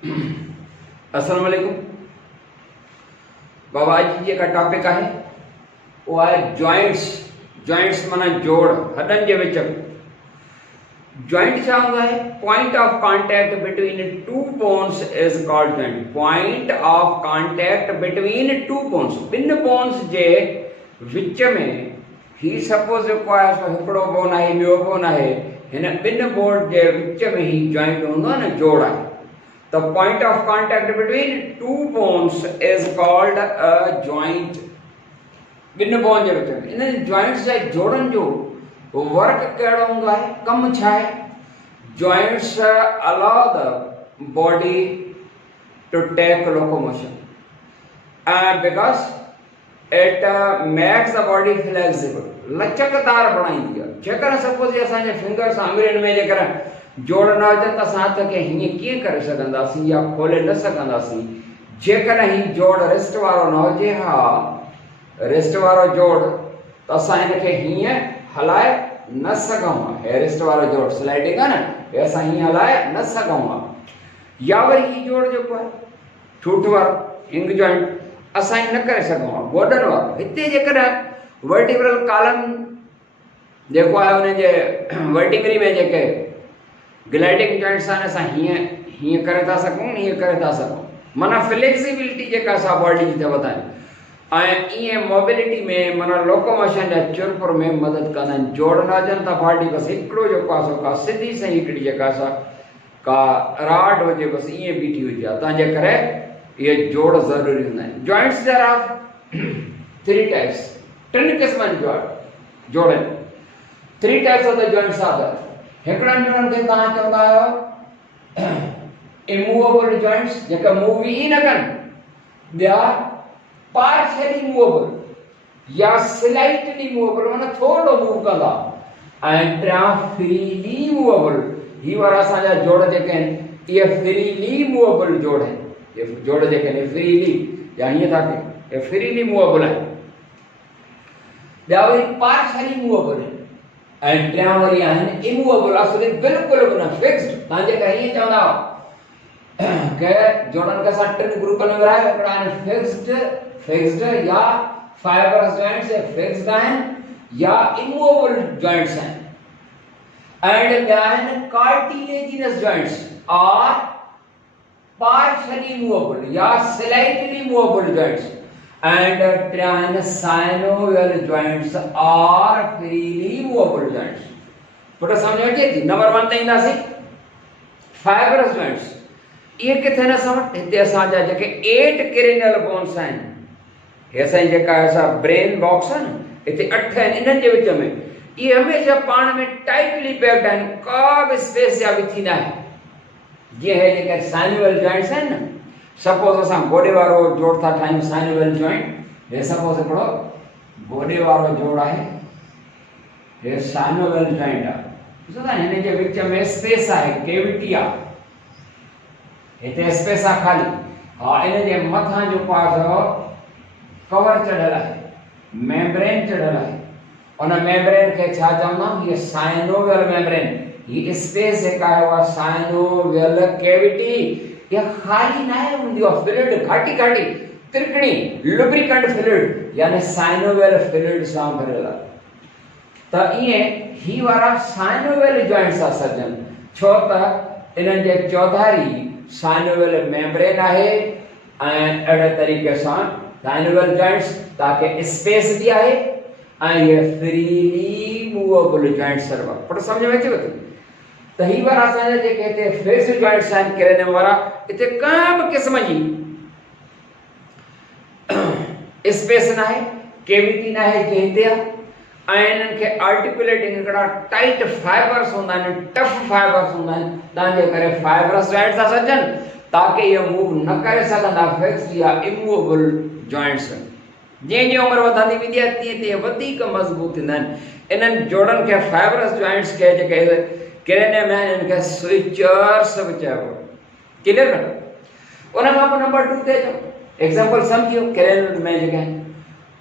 अस्सलाम वालेकुम बाबा। आज जेका टॉपिक है वो है जॉइंट्स। जॉइंट्स माना जोड़ हडन के विच में। जॉइंट छा होंदा है? Point of contact between two bones is called joint. Point of contact between two bones, बिन बोन्स जे विच में ही सपोज जेको आहे सो हिकिड़ो बोन आहे, ॿियो बोन आहे, हिन बिन बोन जे विच में ही जॉइंट हूंदो आहे न, जोड़ आहे। The point of contact between two bones is called a joint. बिन बोन जे विच में इन जॉइंट्स जे जोड़न जो वर्क कहिड़ो हूंदो आहे, कम छा आहे? Joints allow the body to take locomotion because it makes the body flexible. लचकदार बनाईंदी आहे। जेकर सपोज असांजे फिंगर्स आंगुरियुनि में जेकर जोड़ न हुजनि त असां हथ खे हीअं कीअं करे सघंदासीं या खोले न सघंदासीं। जेकर ही जोड़ रिस्ट वारो न हुजे, हा रिस्ट वारो जोड़, त असां हिन खे हीअं हलाए न सघूं। हे रिस्ट वारो जोड़ स्लाइडिंग आहे न, हे असां हीअं हलाए न सघूं। या वरी ही जोड़ जेको आहे ठूठ वारो हिंग जॉइंट, असां न करे सघूं। गोॾनि वारो हिते जेकर वर्टिब्रल कॉलम जेको आहे उन जे वर्टिब्री में जेके ग्लाइडिंग जॉइंट्स आहिनि, असां हीअं करे था सघूं, हीअं करे था सघूं। माना फ्लेक्सिबिलिटी जेका असां बॉडी जी अथव ऐं ईअं मोबिलिटी में माना लोकोमोशन जा चुरपुर में मदद कंदा आहिनि। जोड़ न हुजनि त बॉडी बसि हिकिड़ो जेको आहे सो का सिधी सही हिकिड़ी जेका असां का राड हुजे बसि ईअं बीठी हुजे, तंहिंजे करे इहे जोड़ ज़रूरी हूंदा आहिनि। Joints there are 3 types. 3 क़िस्मनि जोड़ आहिनि। 3 types of the joints are there. हिकिड़नि जोड़नि खे तव्हां चवंदा आहियो इमूवेबल जॉइंट्स, जेका मूव ई न कनि। ॿिया पार्शियली मूवेबल या स्लाइटली मूवेबल, माना थोरो मूव कंदा। ऐं टियां फ्रीली मूवेबल। ही वारा असांजा जोड़ जेके आहिनि इहे फ्रीली मूवेबल जोड़ आहिनि। ये जोड़ जेके आहिनि फ्रीली या हीअं था कयूं, हे फ्रीली मूवेबल आहिनि। ॿिया वरी पार्शियली मूवेबल आहिनि ऐं टियां वरी आहिनि इमूवेबल, असली बिल्कुलु बि न फिक्स्ड। तव्हां जेका हीअं चवंदा कि जोड़नि खे असां 3 ग्रुपनि में विरायो। हिकिड़ा आहिनि फिक्स्ड या फाइबरस जॉइंट्स, फिक्स्ड आहिनि या इमूवेबल जॉइंट्स आहिनि। एंड ॿिया आहिनि कार्टिलेजिनस जॉइंट्स और पार्शियली मूवेबल या स्लाइटली मूवेबल जॉइंट्स। एंड टियां आहिनि साइनोवियल जॉइंट्स और फ्रीली मूवेबल जॉइंट्स। पुट समझ में अचे थी? नंबर 1 ते ईंदासीं फाइबरस जॉइंट्स। ये किथे न असां वटि हिते असांजा जेके 8 क्रेनियल बोन्स आहिनि, हे असांजी जेका असां ब्रेन बॉक्स आहे न, हिते 8 आहिनि। इन्हनि जे विच में इहे हमेशह पाण में टाइटली पैक्ड आहिनि, का बि स्पेस या विथी न आहे। जीअं हे जेके साइनोवियल जॉइंट्स आहिनि न, सपोज असां गोॾे वारो जोड़ था ठाहियूं साइनोवियल जॉइंट। हे सपोज हिकिड़ो गोॾे वारो जोड़ आहे, हे साइनोवियल जॉइंट आहे। ॾिसो था हिन जे विच में स्पेस आहे, केविटी आहे, हिते स्पेस आहे ख़ाली। हा, इन जे मथां जेको आहे कवर चढ़ियल आहे, मेम्ब्रेन चढ़ियल आहे। उन मेम्ब्रेन खे छा चवंदा? हीअ साइनोवियल मेम्ब्रेन। हीअ स्पेस जेका आहे उहा साइनोवियल केविटी, इहा ख़ाली न आहे, हूंदी आहे फ्लूइड घाटी घाटी तिरकणी लुब्रिकेंट फ्लूइड, यानी साइनोवियल फ्लूइड सां भरियल आहे। त ईअं ही वारा साइनोवियल जॉइंट्स आहे सजन, छो त इन्हनि जे चौधारी साइनोवियल मेम्ब्रेन आहे ऐं अहिड़े तरीक़े सां साइनोवियल जॉइंट्स ताकि स्पेस भी आहे ऐं ये फ्रीली मूवेबल जॉइंट्स सर्व। पर समझ में अचेव थी? त ही वारा असांजा जेके हिते फिक्स्ड जॉइंट्स आहिनि क्रेनियम वारा, हिते कंहिं बि क़िस्म जी स्पेस न आहे, केविटी न आहे जीअं हिते आहे। ऐं इन्हनि खे आर्टिकुलेटिंग हिकिड़ा टाइट फाइबर्स हूंदा आहिनि, टफ फाइबर्स हूंदा आहिनि, तंहिंजे करे फाइबरस जॉइंट्स था सजनि ताकि इहे मूव न करे सघंदा फिक्स्ड या इमूवेबल जॉइंट्स। जीअं जीअं उमिरि वधंदी वेंदी आहे तीअं तीअं वधीक मज़बूत थींदा आहिनि। इन्हनि जोड़नि खे फाइबरस जॉइंट्स खे जेके क्रेनियम आहिनि इन्हनि खे स्विचर्स बि चइबो। क्लियर न? उन खां पोइ नंबर 2 ते अचो। एग्जांपल सम्झियो, क्रेनियम में जेके आहिनि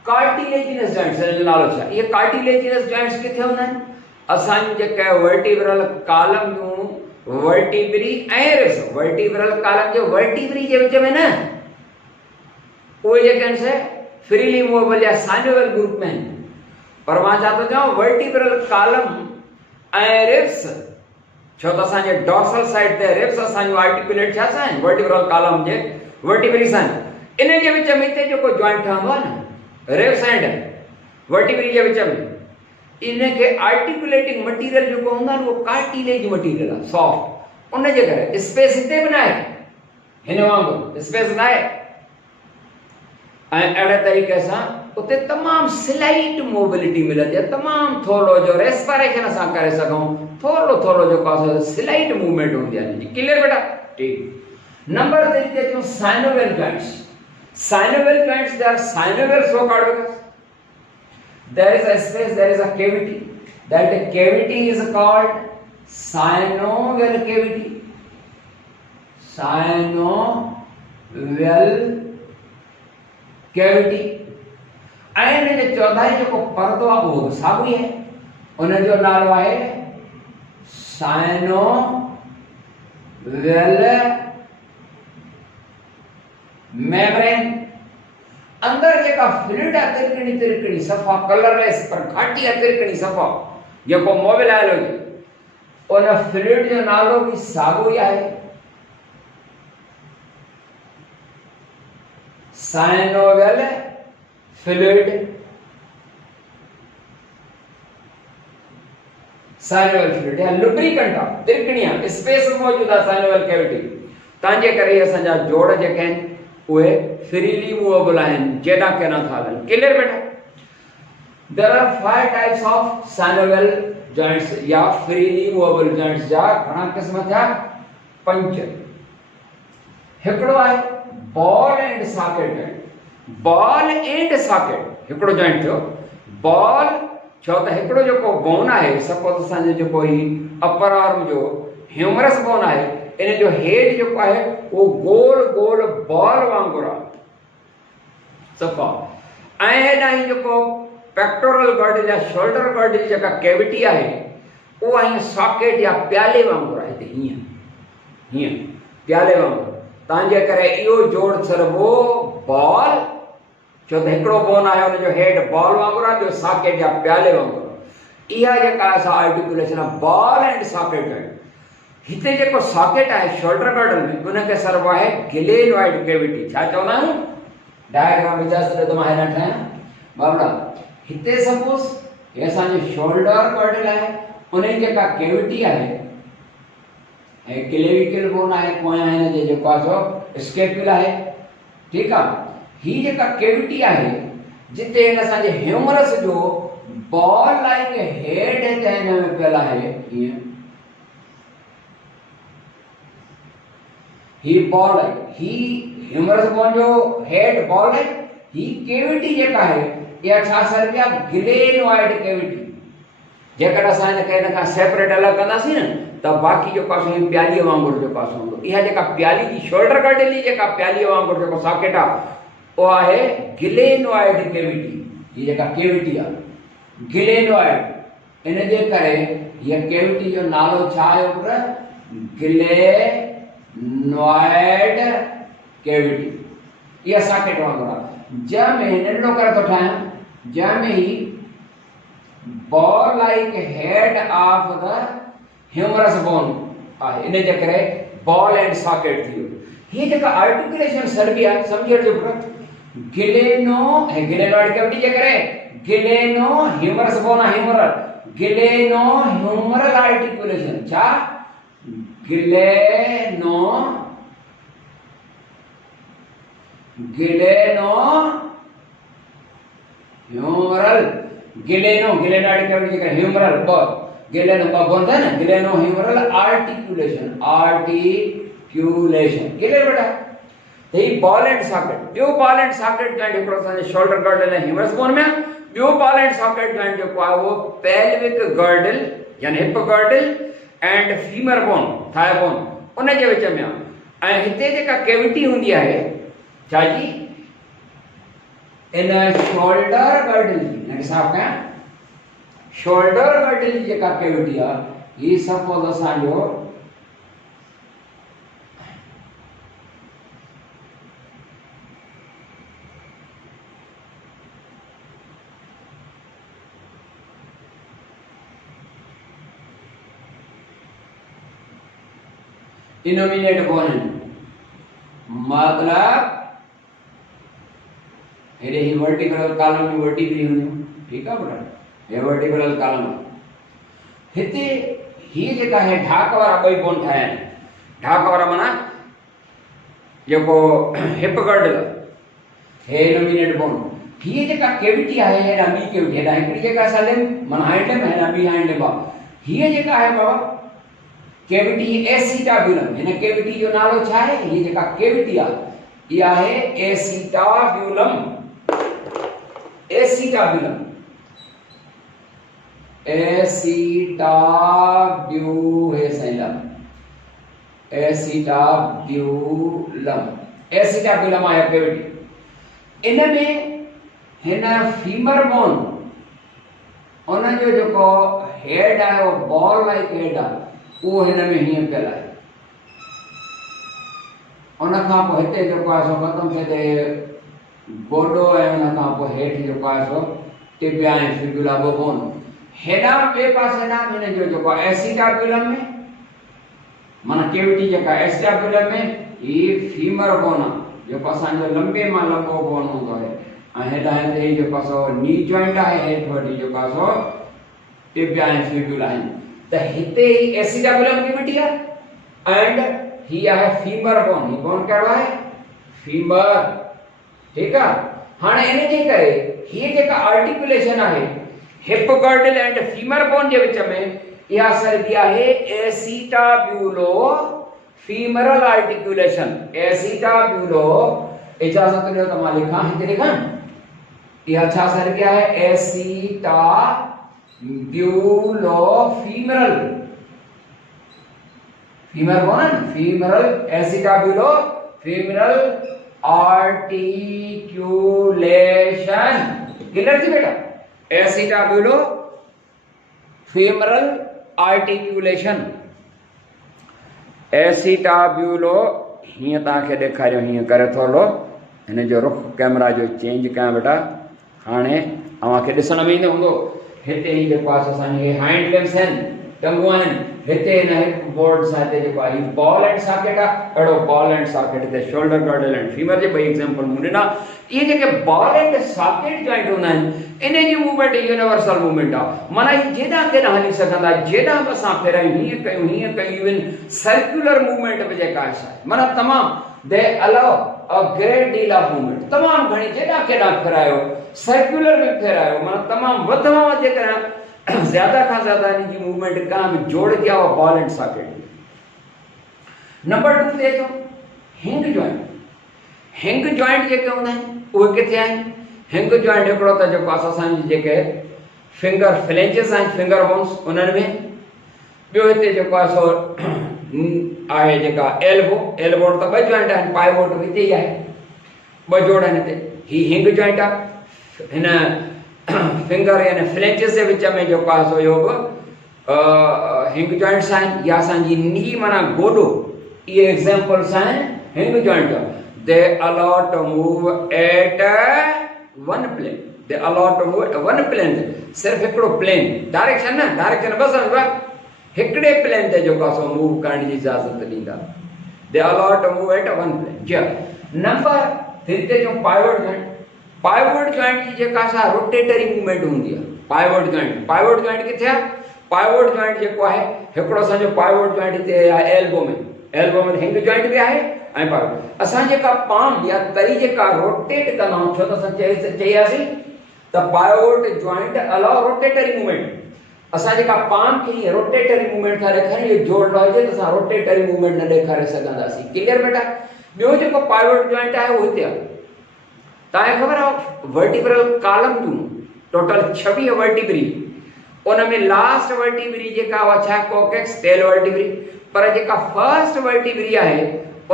कार्टिलेजिनस जॉइंट्स जो नालो छा? ये कार्टिलेजिनस जॉइंट्स किथे हूंदा आहिनि? असांजी जेके वर्टिब्रल कॉलम जूं वर्टिब्री ऐं रिब्स, वर्टिब्रल कॉलम जो वर्टिब्री जे विच में न उहे जेके आहिनि से फ्रीली मूवेबल या साइनोवेल ग्रुप में आहिनि। पर मां छा थो चवां, वर्टिब्रल कॉलम ऐं रिब्स, छो त असांजे डॉर्सल साइड ते रिब्स असांजो आर्टिकुलेट छा सां आहिनि, वर्टिब्रल कॉलम जे वर्टिब्री सां आहिनि। इन जे विच में हिते जेको जॉइंट ठहंदो आहे न, रिब्स एंड वर्टिब्री जे विच में, इनखे आर्टिकुलेटिंग मटीरियल जेको हूंदो आहे उहो कार्टिलेज मटीरियल आहे, सॉफ्ट। उन जे करे स्पेस हिते बि न आहे, हिन वांगुरु स्पेस न आहे। ऐं अहिड़े तरीक़े सां उते तमामु स्लाइट मोबिलिटी मिलंदी आहे, तमामु थोरो जो रेस्पिरेशन असां करे सघूं, थोरो थोरो जेको आहे स्लाइट मूवमेंट हूंदी आहे। क्लियर बेटा? ठीकु। नंबर 3 ते अचूं synovial joints. Synovial joints, they are synovial so called because there is a space, there is a cavity. That cavity is called synovial cavity. Synovial cavity. ऐं इन जे चौधाई जेको पर्दो आहे उहो साॻियो ई आहे, उन जो नालो आहे साइनोवियल मेम्ब्रेन। अंदर जेका फ्लूइड आहे तिरकणी तिरकणी सफ़ा कलरलेस पर घाटी आहे तिरकणी सफ़ा जेको मोबिलाइल हुजे, उन फ्लूइड जो नालो बि साॻियो ई आहे, साइनोवियल फ्लूइड। साइनोवियल फ्लूइड या लुब्रिकेंट आहे, तिरकणी आहे, स्पेस मौजूद आहे साइनोवियल कैविटी। तंहिंजे करे असांजा जोड़ जेके आहिनि उहे फ्रीली मूवेबल आहिनि, जेॾा केॾा था हलनि। क्लियर बेटा? There are 5 types of synovial joints या फ्रीली मूवेबल जॉइंट्स जा घणा क़िस्म थिया? 5। हिकिड़ो आहे ball and socket joint. Ball and socket हिकिड़ो जॉइंट थियो। बॉल छो त हिकिड़ो जेको बोन आहे, सपोज असांजो जेको ही अपर आर्म जो ह्यूमरस बोन आहे, इन जो हेड जेको आहे वो गोल गोल बॉल वांगुरु आहे सफ़ा। ऐं हेॾां जेको पेक्टोरल गर्डल या शोल्डर गर्डल जेका कैविटी आहे उहा हीअं सॉकेट या प्याले वांगुरु आहे, हिते हीअं हीअं प्याले वांगुरु। तंहिंजे करे इहो जोड़ छॾिबो बॉल, छो त हिकिड़ो बोन आहे हुनजो हेड बॉल वांगुरु आहे, ॿियो सॉकेट या प्याले वांगुरु। इहा जेका असां आर्टिकुलेशन आहे बॉल एंड सॉकेट आहे। हिते जेको सॉकेट आहे शोल्डर गर्डल में, उनखे सरबो आहे गिलेनॉइड कैविटी। छा चवंदा आहियूं? डायग्राम विझासीं त मां हेॾां ठाहियां बाबड़ा। हिते सपोज हे असांजो शोल्डर गर्डल आहे, उन जी जेका कैविटी आहे ऐं क्लेविकल बोन आहे, पोयां हिन जे जेको आहे सो स्केपुला आहे। ठीकु आहे? ही जेका कैविटी आहे जिते हिन असांजे ह्यूमरस जो बॉल लाइक हेड हिते हिन में पियल आहे, हीअं ही बॉल है, ही ह्यूमरस बोन जो हेड बॉल है। ही कैविटी जेका है या छा सरबिया गिलेनॉइड कैविटी। जेकर असां हिन खे हिन खां सेपरेट अलॻि कंदासीं न त बाक़ी जेको आहे प्यालीअ वांगुरु जेको आहे हूंदो। इहा जेका प्याली जी शोल्डर गर्डल जी जेका प्यालीअ वांगुरु जेको सॉकेट आहे उहा आहे गिलेनॉइड कैविटी। हीअ जेका कैविटी आहे गिलेनॉइड, इन जे करे हीअ कैविटी जो नालो छा आयो पुट? Glenoid cavity. इहा सॉकेट वांगुरु आहे। जंहिंमें नंढो करे थो ठाहियां, जंहिंमें ही ball like head of the humerus bone आहे, इन जे करे बॉल एंड सॉकेट थी वियो। हीअ जेका आर्टिकुलेशन सरबी आहे सम्झी वठो पुट, गिलेनो ऐं गिलेनॉइड कैविटी जे करे गिलेनो ह्यूमरस बोन आहे, ह्यूमरल गिलेनो ह्यूमरल आर्टिकुलेशन। छा? गिलेनो ह्यूमरल गिलेनो गिलेनॉइड कैविटी जेका ह्यूमरल गिलेनो बोन था ना, गिलेनो ह्यूमरल आर्टिकुलेशन क्लियर बेटा? ही बॉल एंड सॉकेट। ॿियो बॉल एंड सॉकेट जॉइंट हिकिड़ो असांजे शोल्डर गर्डल ऐं ह्यूमरस बोन में। ॿियो बॉल एंड सॉकेट जॉइंट जेको आहे उहो पेल्विक गर्डल यानी hip girdle and femur bone thigh bone उन जे विच में आहे। ऐं हिते जेका कैविटी हूंदी आहे छाजी? इन शोल्डर गर्डल जी, हिनखे साफ़ कयां, शोल्डर गर्डल जी जेका कैविटी आहे ही सपोज असांजो इनोमिनेट बोन मतलब हेरे ही वर्टिकल कॉलम में वर्टिब्री हुई, ठीक है बेटा, ये वर्टिकल कॉलम हिते ही जेका है ढाक वाला कोई बोन ठाया है। ढाक वाला माना जेको हिप गर्डल हे इनोमिनेट बोन ही जेका कैविटी है हेडा बी कैविटी हेडा हिकड़ी जेका सालेम मन हाइंड में हेडा बी हाइंड में ही जेका है बाबा कैविटी एसिटाब्यूलम हिन कैविटी जो नालो छा है ही जेका कैविटी आ या है एसिटाब्यूलम। एसिटाब्यूलम एसिटाब्यूलम आया कैविटी इनमें हिन फीमर बोन उन जो जो हेड है वो बॉल लाइक हेड है वो हिन में ही पियल है। उन खां पोइ हिते जेको आहे सो ख़तमु थिए ते गोडो ऐं उन खां पोइ हेठि जेको आहे सो टिबिया ऐं फिब्यूला बोन हेॾा ॿिए पासे ना हिन जो जेको आहे एसिटाब्यूलम में माना कैविटी जेका एसिटाब्यूलम में ही फीमर बोन आहे जेको असांजो लंबे मां लंबो बोन हूंदो आहे ऐं हेॾा हिते जेको सो नी जॉइंट आहे हेठि वठी जेको आहे सो टिबिया ऐं फिब्यूला आहिनि त हिते ही एसिटाब्यूलम कैविटी आहे एंड ही है फीमर बोन। ही बोन कहिड़ो आहे फीमर, ठीक है। हाणे इन जे करे ही जेका आर्टिकुलेशन आहे hip girdle and femur bone जे विच में इहा सरदी आहे एसिटाब्यूलो फीमरल आर्टिकुलेशन। एसिटाब्यूलो इजाजत ॾियो त मां लिखां हिते लिखां इहा छा सरदी आहे एसिटाब्यूलो फीमरल फीमर बोन फीमरल एसिटाब्यूलो फीमरल आर्टिकुलेशन क्लियर थी बेटा। एसिटाब्यूलो फीमरल आर्टिकुलेशन एसिटाब्यूलो हीअं तव्हांखे ॾेखारियो हीअं करे थोरो हिन जो रुख कैमरा जो चेंज कयां बेटा। हाणे तव्हांखे ॾिसण में ईंदो हूंदो हिते ही जेको आहे असांजे हाइंड लिम्स आहिनि टंगूं आहिनि हिते हिन हिप बोर्ड सां हिते जेको आहे बॉल एंड सॉकेट आहे अहिड़ो बॉल एंड सॉकेट हिते शोल्डर गर्डल एंड फीमर जे ॿई एग्जांपल मूं ॾिना। इहे जेके बॉल एंड सॉकेट जॉइंट हूंदा आहिनि इन जी मूवमेंट यूनिवर्सल मूवमेंट आहे माना ही जेॾां केॾां हली सघंदा जेॾां बि असां फेरायूं हीअं कयूं इवन सर्कुलर मूवमेंट बि जेका आहे माना तमामु they allow a great deal of movement तमामु घणी जेॾां केॾां फेरायो सर्कुलर में फेरायो माना तमामु वध में वधि जेकॾहिं ज्यादा का ज्यादा इनकी मूवमेंट कहाँ भी जोड़ दिया हुआ बॉल एंड सॉकेट। नंबर 2 ते जो हिंग जॉइंट। हिंग जॉइंट जेके होंदा आहिनि उहे किथे आहिनि हिंग जॉइंट हिकिड़ो त जेको असांजी जेके फिंगर फ्लेंजेस आहिनि फिंगर बोन्स उन्हनि में ॿियो हिते जेको आहे सो आहे जेका एल्बो एल्बो त ॿ जॉइंट आहिनि पाइवोट हिते ई आहे ॿ जोड़ आहिनि हिते ही हिंग जॉइंट आहे हिन फिंगर यानी फ्लेंजेस के विच में जो आहे सो इहो बि हिंग जॉइंट्स आहिनि या असांजी नी माना गोडो ये एग्जांपल्स आहिनि hinge joint they allow to move at one plane they allow to move one plane सिर्फ हिकिड़ो प्लेन डायरेक्शन बस हिकिड़े प्लेन ते जेको आहे सो मूव करण जी इजाज़त ॾींदा they allow to move at one plane. जी नंबर हिते जो पाइवोट जॉइंट की जेका सा रोटेटरी मूवमेंट होंदी है पाइवोट जॉइंट किथे है पाइवोट जॉइंट जेको है हिकिड़ो असांजो पाइवोट जॉइंट हिते आहे एल्बो में हिंग जॉइंट भी आहे ऐं पाइवोट असां जेका पाम या तरी जेका रोटेट कंदा आहियूं छो त असां चईयासीं त pivot joint allow rotatory movement असां जेका पाम खे रोटेटरी मूवमेंट था ॾेखारियूं इहो जोड़ न हुजे त असां रोटेटरी मूवमेंट न ॾेखारे सघंदासीं क्लियर बेटा। ॿियो जेको पाइवोट जॉइंट आहे उहो हिते आहे तव्हांखे ख़बर आहे वर्टिब्रल कॉलम जूं टोटल 26 वर्टिब्री उन में लास्ट वर्टिब्री जेका उहा छा कोकेक्स टेल वर्टिब्री पर जेका फर्स्ट वर्टिब्री आहे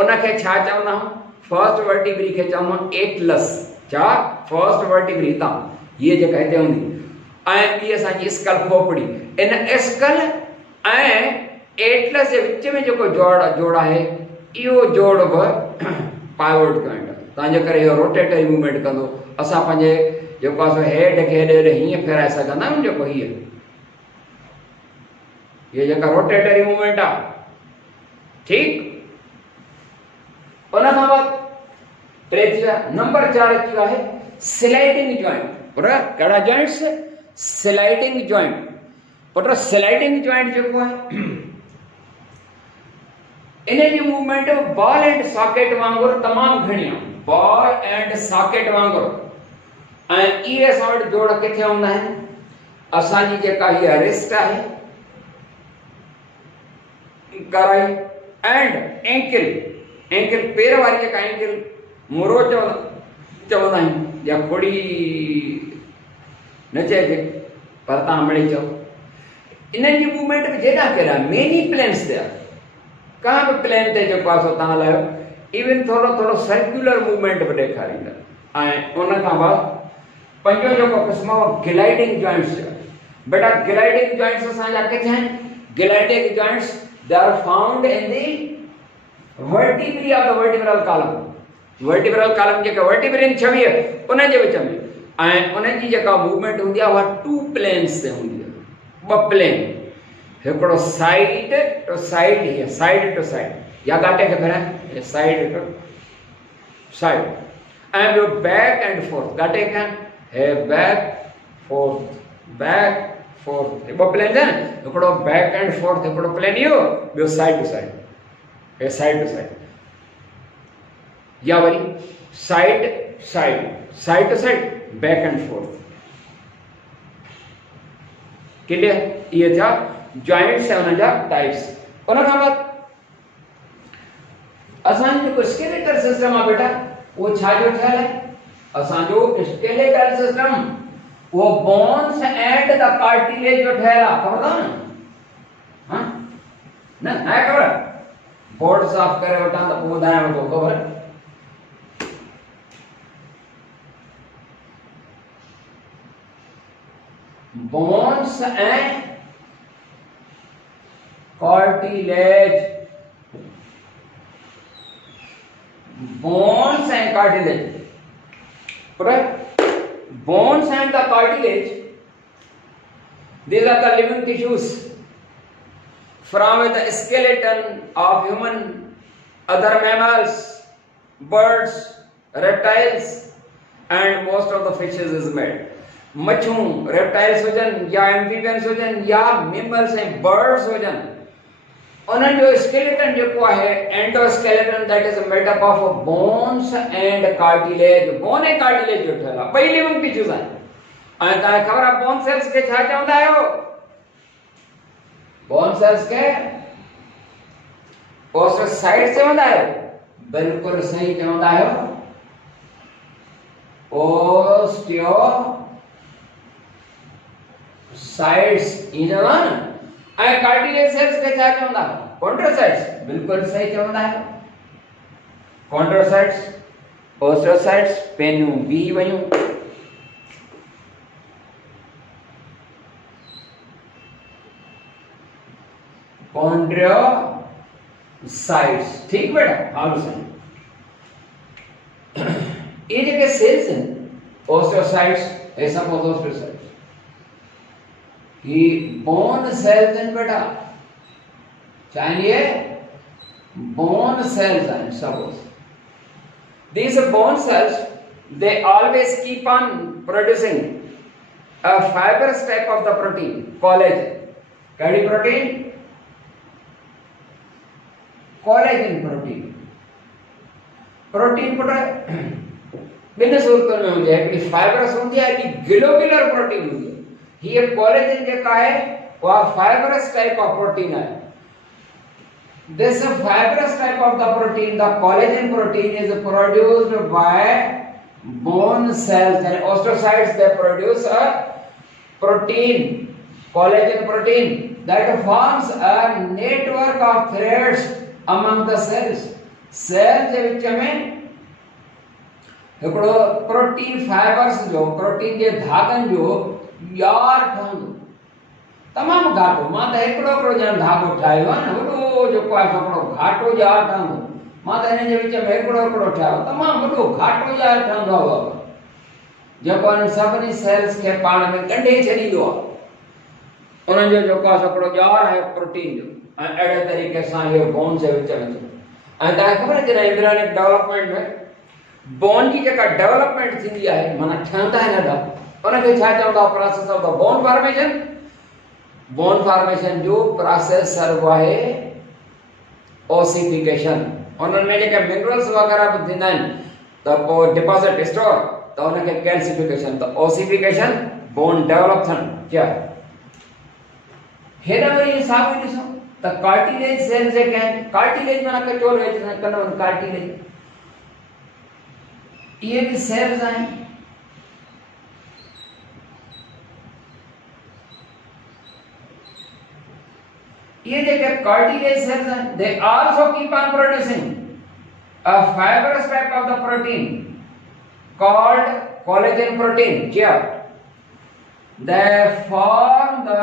उनखे छा चवंदा आहियूं फर्स्ट वर्टिब्री खे चवंदा आहियूं एटलस छा फर्स्ट वर्टिब्री हितां हीअ जेका हिते हूंदी ऐं ॿी असांजी स्कल खोपड़ी इन स्कल ऐं एटलस जे विच में जेको जोड़ आहे इहो जोड़ बि पाइवोट जॉइंट तव्हांजे करे इहो रोटेटरी मूवमेंट कंदो असां पंहिंजे जेको आहे हेड खे हेॾे हीअं फेराए सघंदा आहियूं जेको हीअ जेका रोटेटरी मूवमेंट आहे ठीक उन खां बाद टे थी विया। नंबर 4 अची वियो आहे स्लाइडिंग जॉइंट। पर कहिड़ा जॉइंट्स? Sliding joint. पर स्लाइडिंग जॉइंट जेको आहे इन जी मूवमेंट बॉल एंड सॉकेट वांगुरु तमामु घणी आहे। बॉल एंड सॉकेट वांगुरु। ऐं इहे असां वटि जोड़ किथे हूंदा आहिनि? असांजी जेका हीअ रिस्ट आहे, कराई एंड एंकल। एंकल पेर वारी जेका एंकल मुरो चवंदा आहियूं, या खोड़ी न चइजे पर तव्हां मिड़ई चओ। इन्हनि जी मूवमेंट बि जेॾा केॾा मेनी प्लेन्स ते आहे। का बि प्लेन ते जेको आहे सो तव्हां हलायो, इवन थोरो थोरो सर्कुलर मूवमेंट बि ॾेखारींदा। ऐं उन खां बाद पंजो जेको क़िस्म आहे ग्लाइडिंग जॉइंट्स जो। बेटा ग्लाइडिंग जॉइंट्स असांजा किथे आहिनि? Gliding joints they are found in the vertebrae of the vertebral column. Vertebral column जेका वर्टिब्रिन छवि उन जे विच में, ऐं उन जी जेका मूवमेंट हूंदी आहे उहा 2 प्लेन्स ते हूंदी आहे। 2 प्लेन, हिकिड़ो साइड टू साइड, हीअ साइड टू साइड, या गाटे खे फिराए साइड टू साइड, ऐं ॿियो बैक एंड फोर्थ। गाटे खां हे बैक फोर्थ, बैक फोर्थ, ॿ प्लेन आहिनि। हिकिड़ो बैक एंड फोर्थ, हिकिड़ो प्लेन इहो, ॿियो साइड टू साइड, हे साइड टू साइड, या वरी side side, side to side, back and forth. Clear? इहे थिया जॉइंट्स ऐं उन जा टाइप्स। उन खां बाद असांजो जेको स्केलेटल सिस्टम आहे बेटा, उहो छा जो ठहियल आहे? असांजो स्केलेटल सिस्टम वो बोन्स एंड द कार्टिलेज जो ठहियल आहे। ख़बर अथव न? हाँ न आहे ख़बर? बोर्ड साफ़ करे वठां त पोइ ॿुधायां थो। ख़बर? Bones and cartilage, bones and cartilage. Correct? Bones and the cartilage, these are the living tissues from the skeleton of human, other mammals, birds, reptiles, and most of the fishes is made. Machhu, reptiles Heusen या amphibians Heusen या mammals and birds Heusen, उन्हनि जो skeleton जेको आहे endoskeleton, that is made up of bones and cartilage. Bone ऐं cartilage जो ठहियल आहे, ॿई लिविंग टिश्यूज़ आहिनि। ऐं तव्हांखे ख़बर आहे बोन सेल्स खे छा चवंदा आहियो? बोन सेल्स खे ओस्टियोसाइट्स चवंदा आहियो। बिल्कुलु सही चवंदा आहियो, ओस्टियोसाइट्स ई चवंदा न। ऐं कार्टिलेज सेल्स खे छा चवंदा? कॉन्ड्रोसाइट्स। बिल्कुलु सही चवंदा आहियो, कॉन्ड्रोसाइट्स, ओस्टियोसाइट्स। पेनियूं बी वयूं। कॉन्ड्रोसाइट्स, ठीक बेटा? हाँ सही। ये जेके सेल्स आहिनि ओस्टियोसाइट्स, हे सब ओस्टियोसाइट्स, ही बोन सेल्स आहिनि बेटा। चाहिए bone cells and suppose these bone cells, they always keep on producing a fibrous type of the protein, collagen. Kadi protein? Collagen protein. Protein put बिन सूरतों में होती है, एक फाइबरस होती है, एक ग्लोबुलर प्रोटीन होती है। ये कोलेजन जेका है वह फाइबरस टाइप ऑफ प्रोटीन है। This fibrous type of the protein, the collagen protein, is produced by bone cells, and osteocytes, they produce a protein, collagen protein, that forms a network of threads among the cells. Cells जे विच में हिकिड़ो protein fibres जो, protein जे धागनि जो यार ठहंदो, तमामु घाटो। मां त हिकिड़ो ॼण धागो ठाहियो आहे न, वॾो जेको आहे हिकिड़ो घाटो यार ठहंदो। मां त हिन जे विच में हिकिड़ो ठाहियो, तमामु वॾो घाटो यार ठहंदो आहे, जेको हिन सभिनी सेल्स खे पाण में ॻंढे छॾींदो आहे। उन्हनि जो जेको आहे हिकिड़ो ॼार आहे प्रोटीन जो। ऐं अहिड़े तरीक़े सां इहो बोन जे विच में ऐं तव्हांखे ख़बर आहे जॾहिं एम्ब्रियोनिक डेवलपमेंट में बोन जी जेका डेवलपमेंट थींदी आहे माना ठहंदा आहिनि हॾा उनखे छा चवंदा process of the bone formation. Bone formation जो प्रोसेस सर्व आहे ओसिफिकेशन। उन्हनि में जेके मिनरल्स वग़ैरह बि थींदा आहिनि त पोइ डिपॉजिट स्टोर त उनखे कैल्सिफिकेशन त ओसिफिकेशन बोन डेवलप थियनि क्या। हेॾा वरी साॻियो ॾिसो त कार्टिलेज सेल जेके आहिनि कार्टिलेज माना कचोल वेच कंदा आहिनि कार्टिलेज इहे बि सेल्स आहिनि। ये जेके कार्टिलेज cells हैं they also keep on producing a fibrous type of the protein called collagen protein here they form the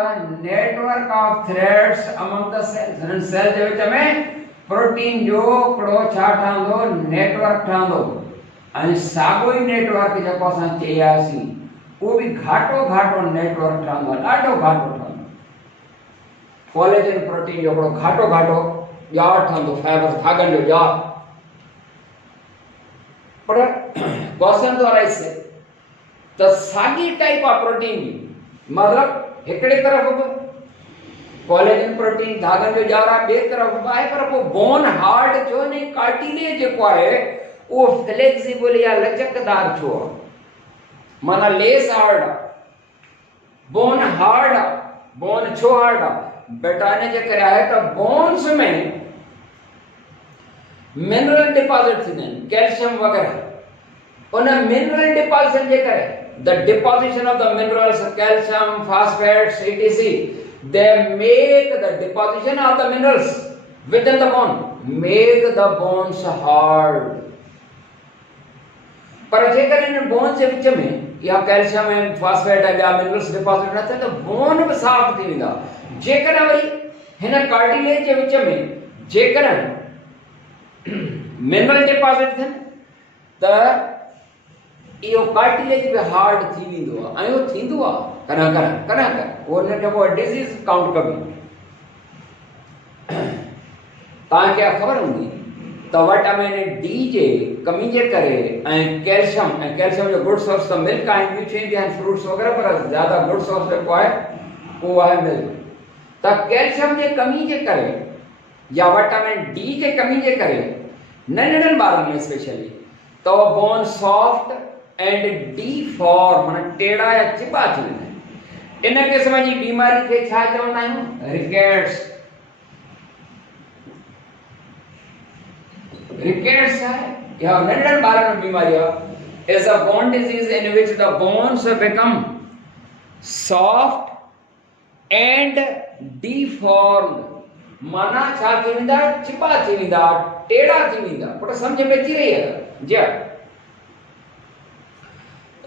network of threads among the cells and cell जे विच में protein जो हिकिड़ो छा ठहंदो नेटवर्क ठहंदो ऐं साॻियो ई नेटवर्क जेको असां चयासीं उहो बि घाटो घाटो नेटवर्क ठहंदो ॾाढो घाटो ठहंदो। कोलेजन प्रोटीन जो हिकिड़ो घाटो घाटो ॼार ठहंदो फाइबर धागनि जो ॼार। पर क्वेश्चन तो अराइज से त साॻी टाइप ऑफ प्रोटीन जी मतिलब हिकिड़े तरफ़ बि कोलेजन प्रोटीन धागनि जो ॼार आहे ॿिए तरफ़ बि आहे पर पोइ बोन हार्ड छो ने कार्टिलेज जेको आहे उहो फ्लेक्सिबल या लचकदार छो आहे माना लेस हार्ड आहे बोन हार्ड आहे बोन छो हार्ड आहे बेटा ने जे करे आहे त बोन्स में मिनरल डिपॉजिट थींदा आहिनि कैल्शियम वग़ैरह उन मिनरल डिपॉजिशन जे करे the deposition of the minerals calcium phosphates etc they make the deposition of the minerals within the bone make the bones hard। पर जेकर इन बोन जे विच में या कैल्शियम ऐं फॉस्फेट ऐं ॿिया मिनरल्स डिपॉजिट न थियनि त बोन बि साफ़ थी वेंदा। जेकर वरी हिन कार्टिलेज जे विच में जेकर मिनरल डिपॉजिट थियनि त इहो कार्टिलेज बि हार्ड थी वेंदो आहे ऐं उहो थींदो आहे कॾहिं उहो हुनखे पोइ डिज़ीज़ काउंट कबी। तव्हांखे ख़बर हूंदी त विटामिन डी जे कमी जे करे ऐं कैल्शियम जो गुड सोर्स त मिल्क आहे ॿियूं शयूं बि आहिनि फ्रूट्स वग़ैरह पर ज़्यादा गुड सोर्स जेको आहे उहो आहे मिल्क। त कैल्शियम जे कमी जे करे या विटामिन डी जे कमी जे करे नंढड़नि ॿारनि में स्पेशली तो बोन सॉफ्ट एंड डीफॉर्म माना टेढ़ा या चिॿा थी वेंदा आहिनि। इन क़िस्म जी बीमारी खे छा चवंदा आहियूं रिकेट्स आहे या नंढड़नि ॿारनि में बीमारी आहे is a bone disease in which the bones become soft and डीफॉर्म्ड माना छा थी वेंदा चिॿा थी वेंदा टेढ़ा थी वेंदा। पुट सम्झ में अची रही आहे जी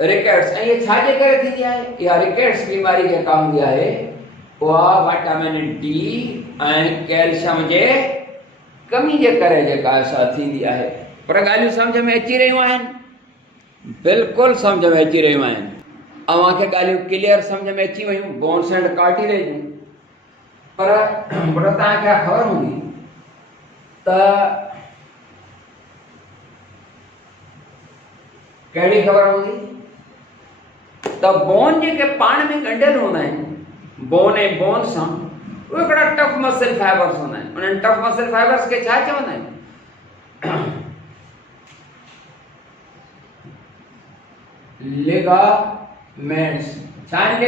रिकेट्स ऐं ये छा जे करे थींदी आहे या रिकेट्स बीमारी जेका हूंदी आहे उहा विटामिन डी ऐं कैल्शियम जे कमी जे करे जेका असां थींदी आहे। पर ॻाल्हियूं सम्झ में अची रहियूं आहिनि बिल्कुलु सम्झ में अची रहियूं आहिनि अव्हांखे ॻाल्हियूं क्लियर सम्झ में अची वियूं बोन्स एंड कार्टिलेज जूं। पर पुट तव्हांखे ख़बर हूंदी त कहिड़ी ख़बर हूंदी त बोन जेके पाण में ॻंढियल हूंदा आहिनि बोन ऐं बोन सां उहे हिकिड़ा टफ मसल फाइबर्स हूंदा आहिनि उन्हनि टफ मसल फाइबर्स खे छा चवंदा आहिनि ligaments छा आहिनि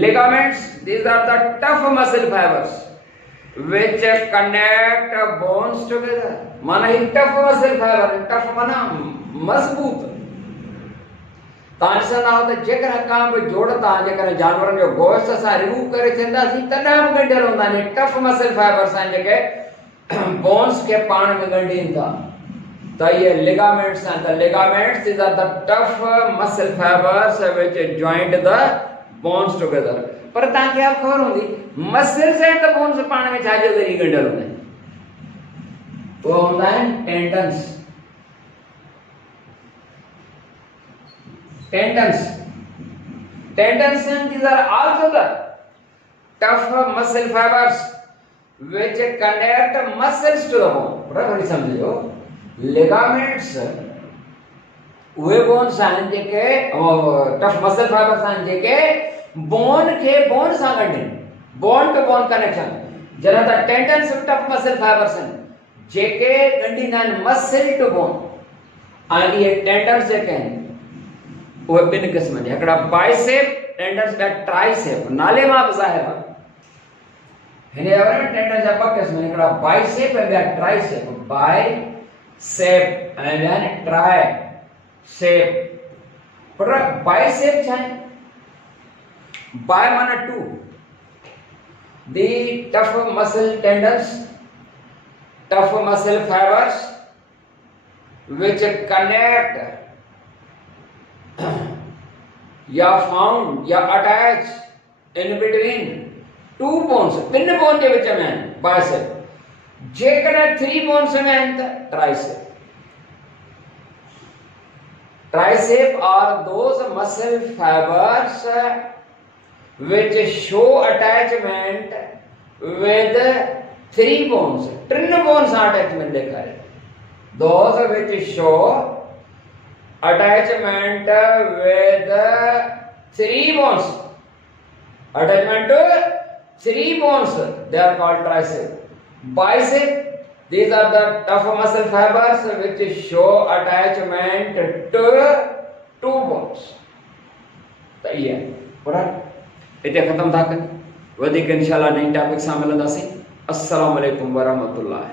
ligaments these are the tough muscle fibers which connect bones together माना ही tough muscle fiber tough माना मजबूत। तव्हां ॾिसंदा हो त जेकर का बि जोड़ तव्हां जेकर जानवरनि जो गोश्त असां रिमूव करे थींदासीं तॾहिं बि ॻंढियल हूंदा आहिनि टफ मसल फाइबर्स आहिनि जेके बोन्स खे पाण में ॻंढीनि था त इहे लिगामेंट्स आहिनि त ligaments is are the tough muscle fibres which joint the bones together. पर तव्हांखे अब ख़बर हूंदी मसल्स ऐं त बोन्स पाण में छा जे ज़रिए ॻंढियल हूंदा आहिनि उहे हूंदा आहिनि tendons and these are also the tough muscle fibers which connect muscles to the bone. बराबर समझो ligaments उहे बोन्स आहिनि जेके टफ मसल फाइबर्स आहिनि जेके बोन खे बोन सां ॻंढनि, बोन टू बोन कनेक्शन। जॾहिं त टेंडन्स टफ मसल फाइबर्स आहिनि जेके ॻंढींदा आहिनि मसल टू बोन। ऐं इहे टेंडन्स जेके आहिनि उहे ॿिनि क़िस्मनि जा, हिकिड़ा बाइसेप टेंडन्स, ॿिया ट्राइसेप। नाले मां बि ज़ाहिर आहे हिन जा टेंडन्स जा ॿ क़िस्म आहिनि, हिकिड़ा बाइसेप ऐं ॿिया ट्राइसेप। बाइसेप ऐं ॿिया ट्राइसेप। पर बाइसेप छा आहे? बाय माना टू, the tough muscle tendons, tough muscle fibres which connect या found या attach in between two bones, तीन बोन के विच में आहिनि बाइसेप। जेकॾहिं 3 बोन्स में आहिनि त tricep. Tricep are those muscle fibers which show attachment with 3 bones. 3 bones attachment ॾेखारे। Those which show attachment with 3 bones. Attachment to 3 bones, they are called tricep. Bicep, these are the tough muscle fibers which show attachment to 2 bones. तो ये पूरा इते खत्म था करें। वधिक इंशाल्लाह नई टॉपिक सां मिलंदासीं। अस्सलाम वालेकुम वरहमतुल्लाह।